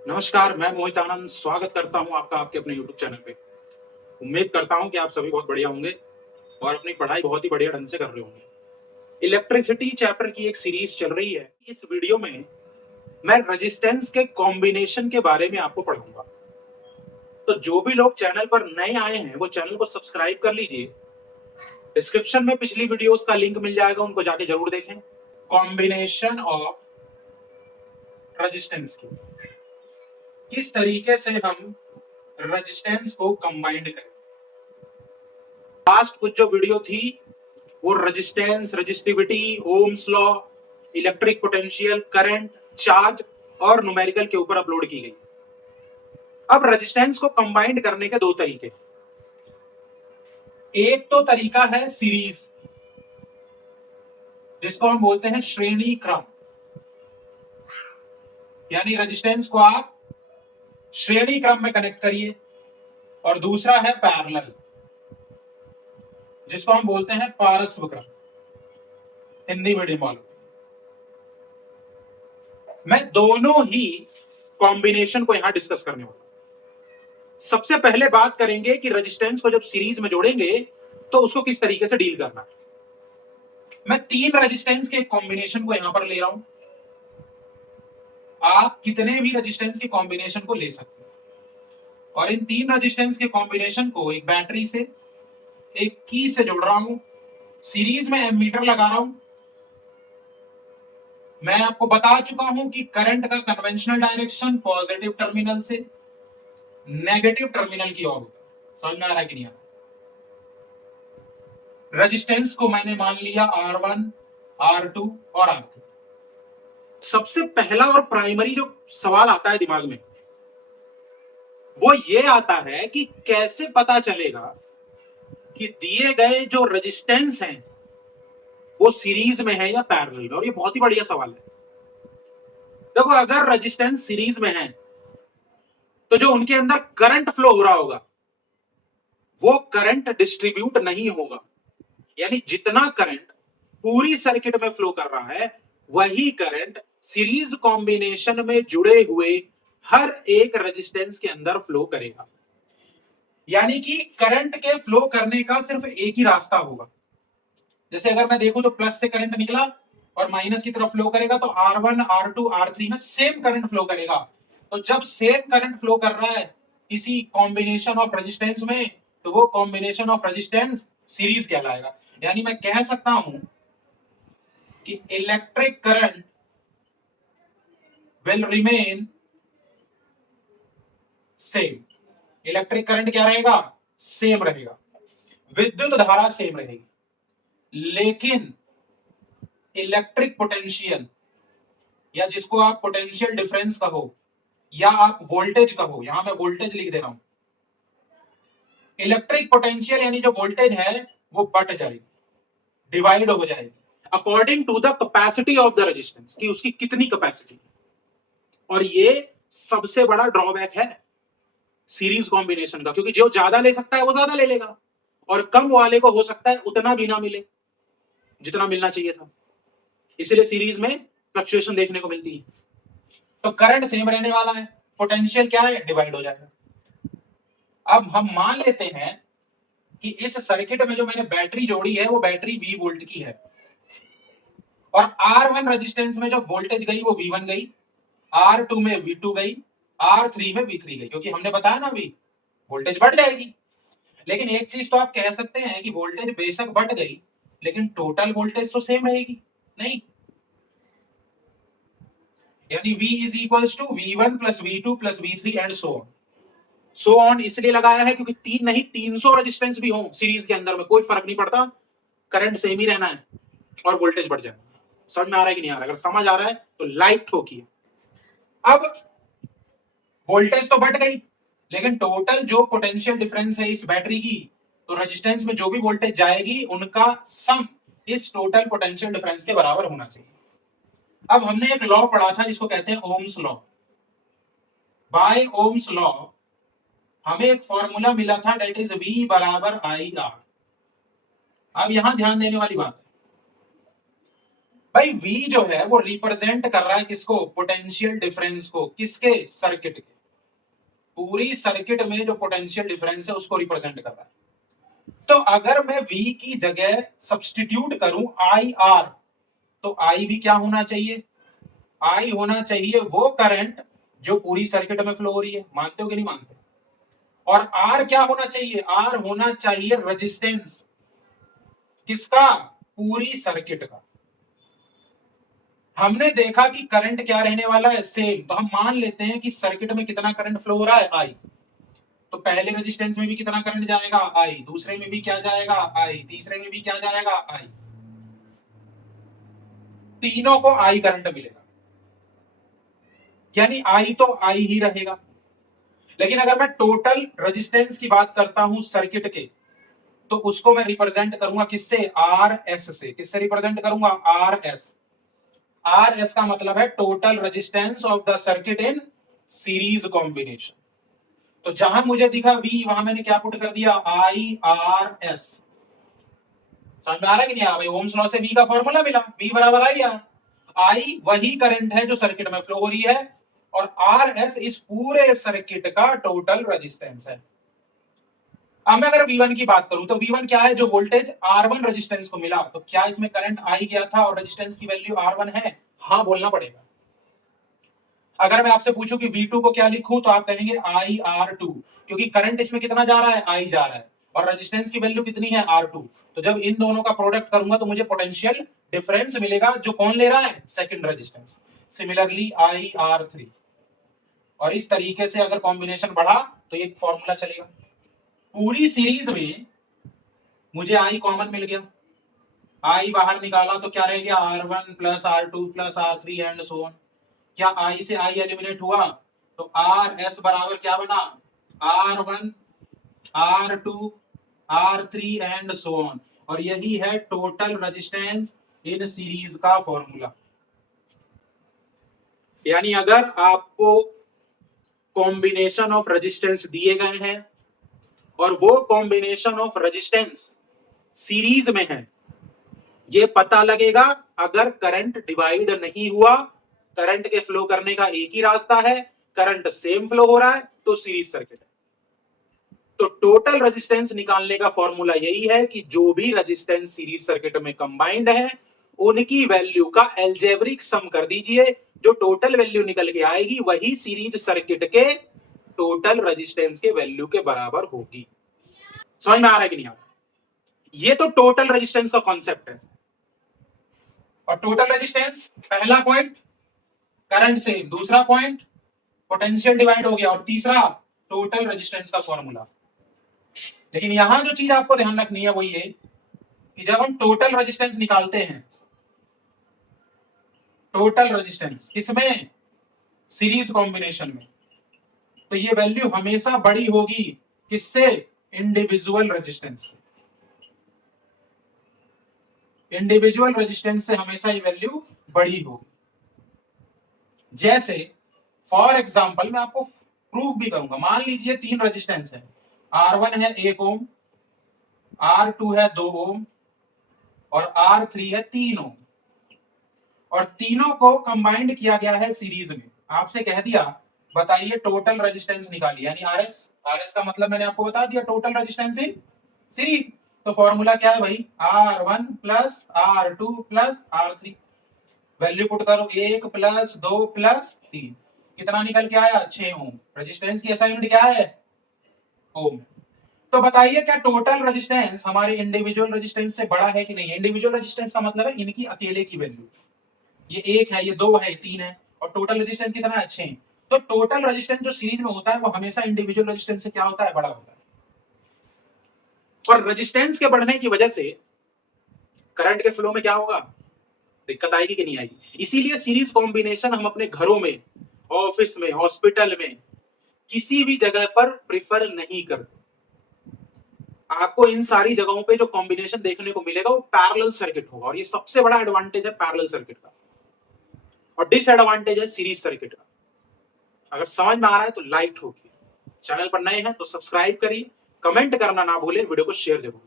नमस्कार, मैं मोहित आनंद स्वागत करता हूँ आपका आपके अपने यूट्यूब चैनल पे। उम्मीद करता हूँ कि आप सभी बहुत बढ़िया होंगे और अपनी पढ़ाई बहुत ही बढ़िया ढंग से कर रहे होंगे। इलेक्ट्रिसिटी चैप्टर की एक सीरीज चल रही है। इस वीडियो में मैं रेजिस्टेंस के कॉम्बिनेशन के बारे में आपको पढ़ाऊंगा। तो जो भी लोग चैनल पर नए आए हैं वो चैनल को सब्सक्राइब कर लीजिए। डिस्क्रिप्शन में पिछली वीडियोस का लिंक मिल जाएगा, उनको जाके जरूर देखें। कॉम्बिनेशन ऑफ रेजिस्टेंस की किस तरीके से हम रेजिस्टेंस को कंबाइंड करें। लास्ट कुछ जो वीडियो थी वो resistance, resistivity, Ohm's law, electric potential, current, charge और न्यूमेरिकल के ऊपर अपलोड की गई। अब रेजिस्टेंस को कंबाइंड करने के दो तरीके। एक तो तरीका है सीरीज, जिसको हम बोलते हैं श्रेणी क्रम, यानी रेजिस्टेंस को आप श्रेणी क्रम में कनेक्ट करिए। और दूसरा है पैरेलल, जिसको हम बोलते हैं पारस्व क्रम, हिंदी मीडियम वालों। मैं दोनों ही कॉम्बिनेशन को यहां डिस्कस करने वाला हूं। सबसे पहले बात करेंगे कि रेजिस्टेंस को जब सीरीज में जोड़ेंगे तो उसको किस तरीके से डील करना है। मैं तीन रेजिस्टेंस के कॉम्बिनेशन को यहां पर ले रहा हूं। आप कितने भी रेजिस्टेंस के कॉम्बिनेशन को ले सकते हैं और इन तीन रेजिस्टेंस के कॉम्बिनेशन को एक बैटरी से, एक की से जोड़ रहा हूं। सीरीज में एमीटर लगा रहा हूं। मैं आपको बता चुका हूं कि करंट का कन्वेंशनल डायरेक्शन पॉजिटिव टर्मिनल से नेगेटिव टर्मिनल की ओर होता है। समझ में आ रहा है कि नहीं आ रहा? रेजिस्टेंस को मैंने मान लिया R1, R2 और R3। सबसे पहला और प्राइमरी जो सवाल आता है दिमाग में वो ये आता है कि कैसे पता चलेगा कि दिए गए जो रेजिस्टेंस हैं वो सीरीज में है या पैरेलल में। और ये बहुत ही बढ़िया सवाल है। देखो, अगर रेजिस्टेंस सीरीज में है तो जो उनके अंदर करंट फ्लो हो रहा होगा वो करंट डिस्ट्रीब्यूट नहीं होगा, यानी जितना करंट पूरी सर्किट में फ्लो कर रहा है वही करंट सीरीज कॉम्बिनेशन में जुड़े हुए हर एक रेजिस्टेंस के अंदर फ्लो करेगा। यानी कि करंट के फ्लो करने का सिर्फ एक ही रास्ता होगा। जैसे अगर मैं देखूं तो प्लस से करंट निकला और माइनस की तरफ फ्लो करेगा तो R1, R2, R3 में सेम करंट फ्लो करेगा। तो जब सेम करंट फ्लो कर रहा है किसी कॉम्बिनेशन ऑफ रेजिस्टेंस में तो वो कॉम्बिनेशन ऑफ रेजिस्टेंस सीरीज कहलाएगा। यानी मैं कह सकता हूं कि electric current will remain same. Electric current क्या रहेगा? सेम रहेगा। विद्युत धारा सेम रहेगी, लेकिन इलेक्ट्रिक पोटेंशियल, या जिसको आप पोटेंशियल डिफरेंस कहो या आप वोल्टेज कहो, यहां मैं वोल्टेज लिख दे रहा हूं। इलेक्ट्रिक पोटेंशियल यानी जो वोल्टेज है वो बट जाएगी, डिवाइड हो जाएगी according to the capacity of the resistance, कि उसकी कितनी कैपेसिटी। और ये सबसे बड़ा ड्रॉबैक है सीरीज कॉम्बिनेशन का, क्योंकि जो ज्यादा ले सकता है वो ज्यादा ले लेगा और कम वाले को हो सकता है उतना भी ना मिले जितना मिलना चाहिए था। इसलिए सीरीज में फ्लक्चुएशन देखने को मिलती है। तो करंट सेम रहने वाला है, पोटेंशियल क्या है? डिवाइड हो जाएगा। अब हम मान लेते हैं कि इस सर्किट में जो मैंने बैटरी जोड़ी है वो बैटरी V वोल्ट की है और R1 रेजिस्टेंस में जो वोल्टेज गई वो V1 गई, R2 में V2 गई, R3 में V3 गई, क्योंकि हमने बताया ना अभी वोल्टेज बढ़ जाएगी। लेकिन एक चीज तो आप कह सकते हैं कि वोल्टेज बेशक बढ़ गई लेकिन टोटल वोल्टेज तो सेम रहेगी नहीं। यानी V is equals to V1 plus V2 plus V3 and so on इसलिए लगाया है क्योंकि तीन नहीं 300 रेजिस्टेंस भी हो सीरीज के अंदर में कोई फर्क नहीं पड़ता, करंट सेम ही रहना है और वोल्टेज बढ़ जाए। समझ में आ रहा है कि नहीं आ रहा? अगर समझ आ रहा है तो लाइक ठोकिए। अब वोल्टेज तो बढ़ गई लेकिन टोटल जो पोटेंशियल डिफरेंस है इस बैटरी की, तो रेजिस्टेंस में जो भी वोल्टेज जाएगी उनका सम इस टोटल पोटेंशियल डिफरेंस के बराबर होना चाहिए। अब हमने एक लॉ पढ़ा था जिसको कहते हैं Ohm's law. By Ohm's law हमें एक फॉर्मूला मिला था, डेट इज V बराबर IR। अब यहां ध्यान देने वाली बात है, भाई V जो है वो रिप्रेजेंट कर रहा है किसको? पोटेंशियल डिफरेंस को। किसके? सर्किट के। पूरी सर्किट में जो पोटेंशियल डिफरेंस है उसको रिप्रेजेंट कर रहा है। तो अगर मैं V की जगह सब्सटीट्यूट करूं IR, तो I भी क्या होना चाहिए? I होना चाहिए वो करंट जो पूरी सर्किट में फ्लो हो रही है। मानते हो कि नहीं मानते? और R क्या होना चाहिए? R होना चाहिए रेजिस्टेंस। किसका? पूरी सर्किट का। हमने देखा कि करंट क्या रहने वाला है? सेम। तो हम मान लेते हैं कि सर्किट में कितना करंट फ्लो हो रहा है? I। तो पहले रेजिस्टेंस में भी कितना करंट जाएगा? I। दूसरे में भी क्या जाएगा? I। तीसरे में भी क्या जाएगा? I। तीनों को I करंट मिलेगा, यानी I तो I ही रहेगा। लेकिन अगर मैं टोटल रेजिस्टेंस की बात करता हूं सर्किट के, तो उसको मैं रिप्रेजेंट करूंगा किससे? RS से। किससे रिप्रेजेंट करूंगा? RS। RS का मतलब है total resistance of the circuit in series combination. तो जहां मुझे दिखा V, वहां मैंने क्या पुट कर दिया? IRS। समझ में आ रहा है कि नहीं आ रहा? भाई ओम्स लॉ से V का फॉर्मूला मिला, V बराबर IR। I वही करंट है जो सर्किट में फ्लो हो रही है, और RS इस पूरे सर्किट का टोटल रेजिस्टेंस है। अब मैं अगर V1 की बात करूं, तो V1 क्या है? जो वोल्टेज R1 रेजिस्टेंस को मिला। तो क्या इसमें करंट I गया था और रेजिस्टेंस की वैल्यू R1 है? हाँ बोलना पड़ेगा। अगर मैं आपसे पूछूं कि V2 को क्या लिखूं, तो आप कहेंगे IR2, क्योंकि करंट इसमें कितना जा रहा है? I जा रहा है, और रेजिस्टेंस की वैल्यू कितनी है? R2। तो जब इन दोनों का प्रोडक्ट करूंगा तो मुझे पोटेंशियल डिफरेंस मिलेगा, जो कौन ले रहा है? Second resistance. Similarly IR3। और इस तरीके से अगर कॉम्बिनेशन बढ़ा तो एक फॉर्मूला चलेगा। पूरी सीरीज में मुझे I कॉमन मिल गया, I बाहर निकाला तो क्या रह गया? R1 plus R2 plus R3 and so on. क्या I से I एलिमिनेट हुआ? तो RS बराबर क्या बना? R1 R2 R3 and so on. और यही है टोटल रेजिस्टेंस इन सीरीज का फॉर्मूला। यानी अगर आपको कॉम्बिनेशन ऑफ रेजिस्टेंस दिए गए हैं और वो कॉम्बिनेशन ऑफ रेजिस्टेंस सीरीज में है, ये पता लगेगा अगर करंट डिवाइड नहीं हुआ। करंट के फ्लो करने का एक ही रास्ता है, करंट सेम फ्लो हो रहा है, तो सीरीज सर्किट है। तो टोटल रेजिस्टेंस निकालने का फॉर्मूला यही है कि जो भी रेजिस्टेंस सीरीज सर्किट में कंबाइंड है, उनकी वैल्यू का एल्जेब्रिक सम कर दीजिए। जो टोटल वैल्यू निकल के आएगी वही सीरीज सर्किट के टोटल रेजिस्टेंस के वैल्यू के बराबर होगी। समझ में आ रहा है कि नहीं आ रहा? ये तो टोटल रेजिस्टेंस का कॉन्सेप्ट है। और टोटल रेजिस्टेंस, पहला पॉइंट करंट से, दूसरा पॉइंट पोटेंशियल डिवाइड हो गया, और तीसरा टोटल रेजिस्टेंस का फॉर्मूला। लेकिन यहां जो चीज आपको ध्यान रखनी है वो ये कि जब हम टोटल रेजिस्टेंस निकालते हैं, टोटल रेजिस्टेंस किसमें? सीरीज कॉम्बिनेशन में, तो ये वैल्यू हमेशा बड़ी होगी किससे? इंडिविजुअल रेजिस्टेंस से। इंडिविजुअल रेजिस्टेंस से हमेशा ये वैल्यू बड़ी होगी। जैसे फॉर एग्जांपल मैं आपको प्रूफ भी करूंगा। मान लीजिए 3 रेजिस्टेंस है, R1 है 1 ओम, R2 है 2 ओम, और R3 है 3 ओम, और तीनों को कंबाइंड किया गया है सीरीज में। आपसे कह दिया बताइए टोटल रेजिस्टेंस निकालिए, यानी RS। RS का मतलब मैंने आपको बता दिया, टोटल रेजिस्टेंस इन सीरीज। तो फॉर्मूला क्या है भाई? R1 plus R2 plus R3। Value put करो, 1 प्लस 2 प्लस 3, कितना निकल के आया? 6 ओम। रेजिस्टेंस की असाइनमेंट क्या है? ओम। तो बताइए क्या टोटल रेजिस्टेंस हमारे इंडिविजुअल रेजिस्टेंस से बड़ा है कि नहीं? इंडिविजुअल रेजिस्टेंस का मतलब है इनकी अकेले की वैल्यू। ये 1 है, ये 2 है, ये 3 है, और टोटल रेजिस्टेंस कितना है? 6। तो टोटल रेजिस्टेंस जो सीरीज में होता है वो हमेशा इंडिविजुअल रेजिस्टेंस से क्या होता है? बड़ा होता है। और रेजिस्टेंस के बढ़ने की वजह से करंट के फ्लो में क्या होगा? दिक्कत आएगी कि नहीं आएगी? इसीलिए सीरीज कॉम्बिनेशन हम अपने घरों में, ऑफिस में, हॉस्पिटल में, किसी भी जगह पर प्रिफर नहीं करते। आपको इन सारी जगहों पे जो कॉम्बिनेशन देखने को मिलेगा वो पैरेलल सर्किट होगा, और ये सबसे बड़ा एडवांटेज है पैरेलल सर्किट का, और डिसएडवांटेज है सीरीज सर्किट का। अगर समझ में आ रहा है तो लाइक ठोकिए, चैनल पर नए हैं तो सब्सक्राइब करिए, कमेंट करना ना भूलें, वीडियो को शेयर जरूर।